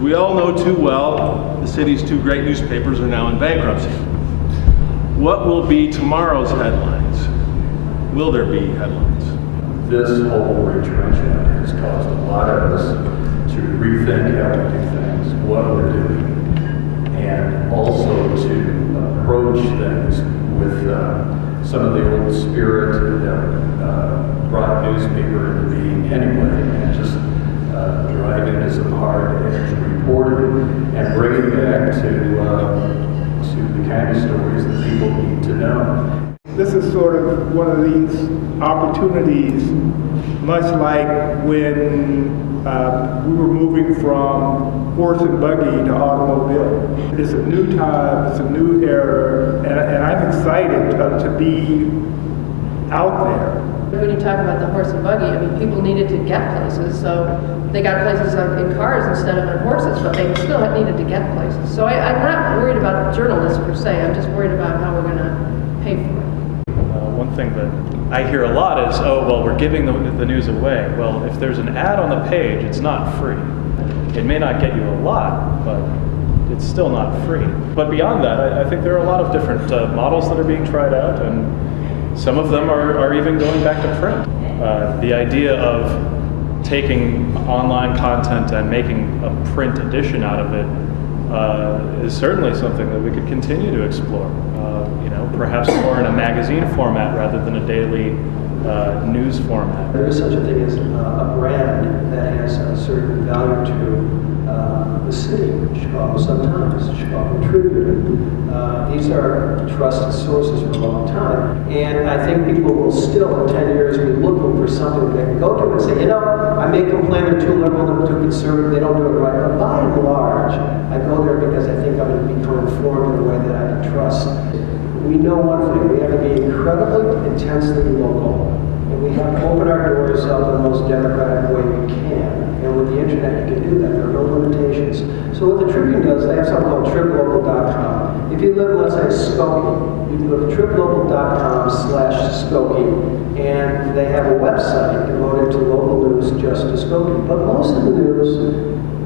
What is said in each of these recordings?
As we all know too well, the city's two great newspapers are now in bankruptcy. What will be tomorrow's headlines? Will there be headlines? This whole retrenchment has caused a lot of us to rethink how we do things, what we're doing, and also to approach things with some of the old spirit that brought newspaper into being anyway, and just drive into some hard-edged reporting and bring it back to the kind of stories that people need to know. This is sort of one of these opportunities, much like when we were moving from horse and buggy to automobile. It's a new time, it's a new era, and I'm excited to be out there. When you talk about the horse and buggy, I mean, people needed to get places, so they got places in cars instead of in horses, but they still needed to get places. So I'm not worried about journalists per se, I'm just worried about how we're going to pay for it. One thing that I hear a lot is, oh, well, we're giving the news away. Well, if there's an ad on the page, it's not free. It may not get you a lot, but it's still not free. But beyond that, I think there are a lot of different models that are being tried out, and some of them are even going back to print. The idea of taking online content and making a print edition out of it is certainly something that we could continue to explore. Perhaps more in a magazine format rather than a daily news format. There is such a thing as a brand that has a certain value to the city, Chicago Sun-Times, Chicago Tribune. These are trusted sources for a long time. And I think people will still, in 10 years, be looking for something they can go to and say, I may complain they're too liberal, they're too conservative, they don't do it right. But by and large, I go there because I think I'm going to become informed in a way that I can trust. We know one thing, we have to be incredibly, intensely local. And we have to open our doors up in the most democratic way we can. And with the internet, you can do that. There are no limitations. So what the Tribune does, they have something called triplocal.com. If you live, let's say, Skokie, you can go to triplocal.com/Skokie, and they have a website devoted to local news just to Skokie. But most of the news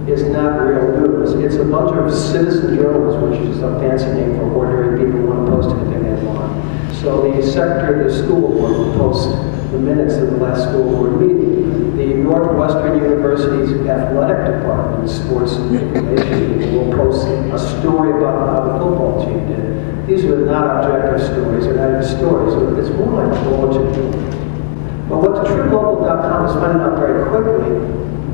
is not real news. It's a bunch of citizen journalism, which is a fancy name for ordinary people who want to post anything they want. So the secretary of the school board will post the minutes of the last school board meeting. The Northwestern University's athletic department, sports and information, will post a story about how the football team did. These are not objective stories, they're not even stories. It's more like a bulletin. But what the triplocal.com is finding out very quickly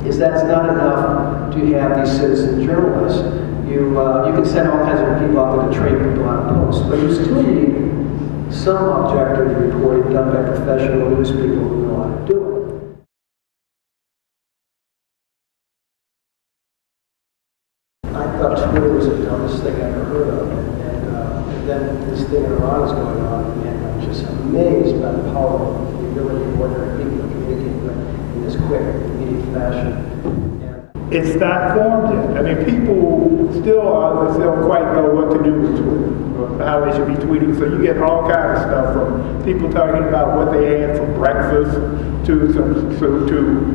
is that's not enough to have these citizen journalists. You can send all kinds of people out there to train people how to post, but you still need some objective reporting done by professional news people who know how to do it. I thought Twitter was the dumbest thing I ever heard of, and then this thing in Iran is going on, and I'm just amazed by the power of the ability of ordinary people to communicate in this quick, immediate fashion. It's not formed yet. I mean, people still don't quite know what to do with Twitter, or how they should be tweeting. So you get all kinds of stuff from people talking about what they had for breakfast to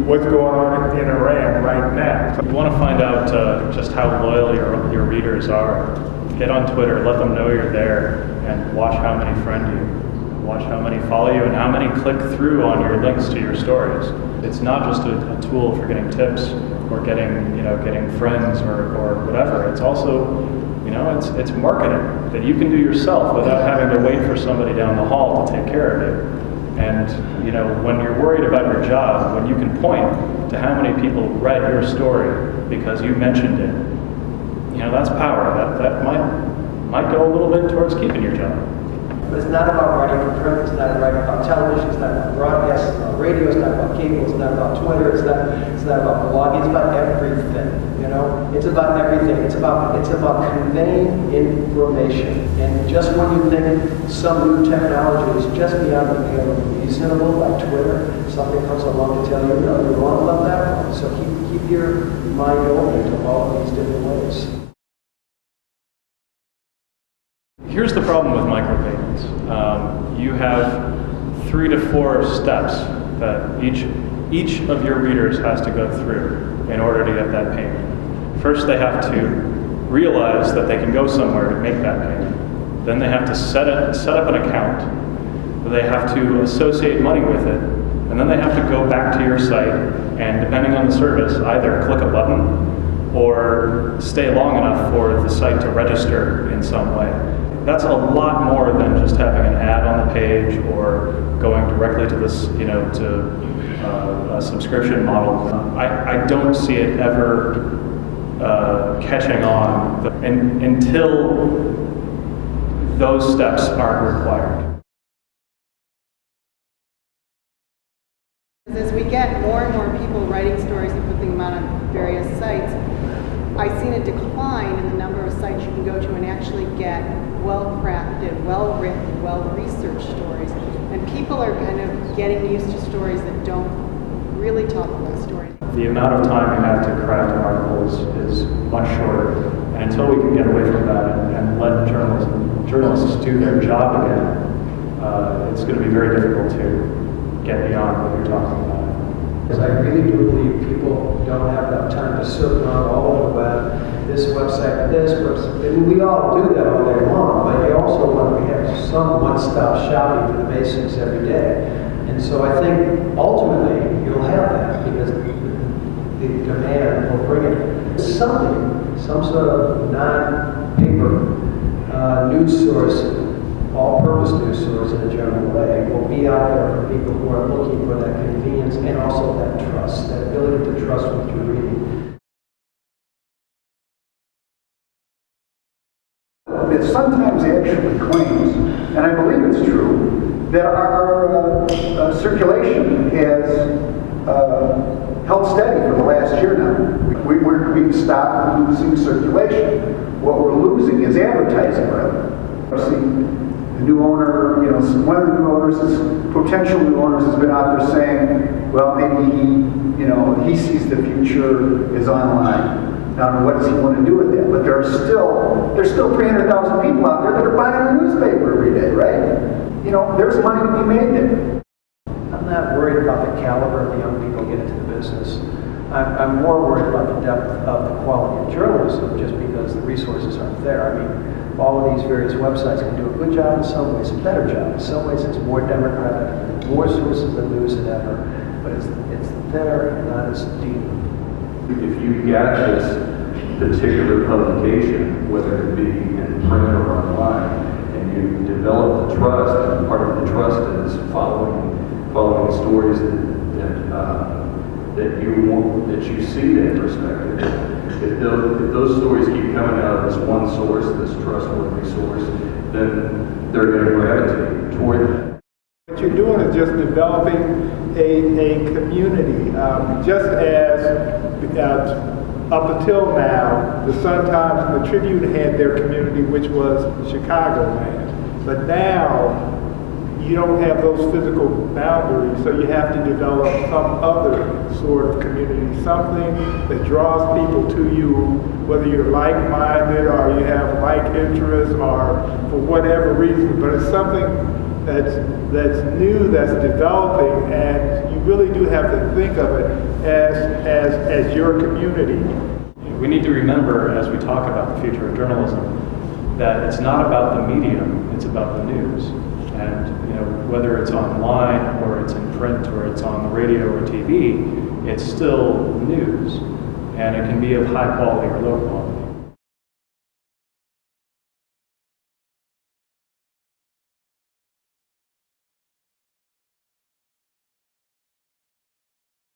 what's going on in Iran right now. If you want to find out just how loyal your readers are, get on Twitter, let them know you're there, and watch how many friend you, watch how many follow you, and how many click through on your links to your stories. It's not just a tool for getting tips or getting friends or whatever. It's also, it's marketing that you can do yourself without having to wait for somebody down the hall to take care of it. And when you're worried about your job, when you can point to how many people read your story because you mentioned it, that's power. That might go a little bit towards keeping your job. But it's not about writing for print, it's not about television, it's not about broadcast, it's not about radio, it's not about cable, it's not about Twitter, it's not about blogging, it's about everything, It's about everything. It's about conveying information. And just when you think some new technology is just beyond the pale of reasonable, like Twitter, something comes along to tell you, no, you're wrong about that one. So keep your mind open to all of these different ways. Here's the problem with micropayments. You have 3 to 4 steps that each of your readers has to go through in order to get that payment. First, they have to realize that they can go somewhere to make that payment. Then they have to set up an account. They have to associate money with it. And then they have to go back to your site and, depending on the service, either click a button or stay long enough for the site to register in some way. That's a lot more than just having an ad on the page or going directly to this, to a subscription model. I don't see it ever catching on until those steps aren't required. As we get more and more people writing stories and putting them out on various sites, I've seen a decline in the number of sites you can go to and actually get well-crafted, well-written, well-researched stories. And people are kind of getting used to stories that don't really talk about stories. The amount of time you have to craft an article is much shorter. And until we can get away from that and let journalists do their job again, it's going to be very difficult to get beyond what you're talking about. Because I really do believe people don't have enough time to surf around all over the web, this website, and we all do that all day long, but you also want to have some one-stop shopping for the basics every day. And so I think ultimately you'll have that because the demand will bring it. Something, some sort of non-paper news source, all-purpose news source in a general way, will be out there for people who are looking for that convenience and also that trust, that ability to trust what you're reading. It sometimes actually claims, and I believe it's true, that our circulation has held steady for the last year now. We've stopped losing circulation. What we're losing is advertising revenue. The new owner, one of the new owners, potential new owners, has been out there saying, well, maybe he sees the future is online. Now, what does he want to do with that? But there's still 300,000 people out there that are buying a newspaper every day, right? There's money to be made there. I'm not worried about the caliber of the young people who get into the business. I'm more worried about the depth of the quality of journalism, just because the resources aren't there. I mean, all of these various websites can do a good job in some ways, a better job. In some ways, it's more democratic, more sources of news than ever, but it's there and not as deep. If you got this particular publication, whether it be in print or online, and you develop the trust, and part of the trust is following stories that you want, that you see that perspective. If those stories keep coming out of this one source, this trustworthy source, then they're going to gravitate toward that. What you're doing is just developing a community. Just as up until now, the Sun-Times and the Tribune had their community, which was Chicagoland. But now, you don't have those physical boundaries, so you have to develop some other sort of community, something that draws people to you, whether you're like-minded or you have like interests or for whatever reason, but it's something that's new, that's developing, and you really do have to think of it as your community. We need to remember, as we talk about the future of journalism, that it's not about the medium, it's about the news. And whether it's online or it's in print or it's on the radio or TV, it's still news. And it can be of high quality or low quality.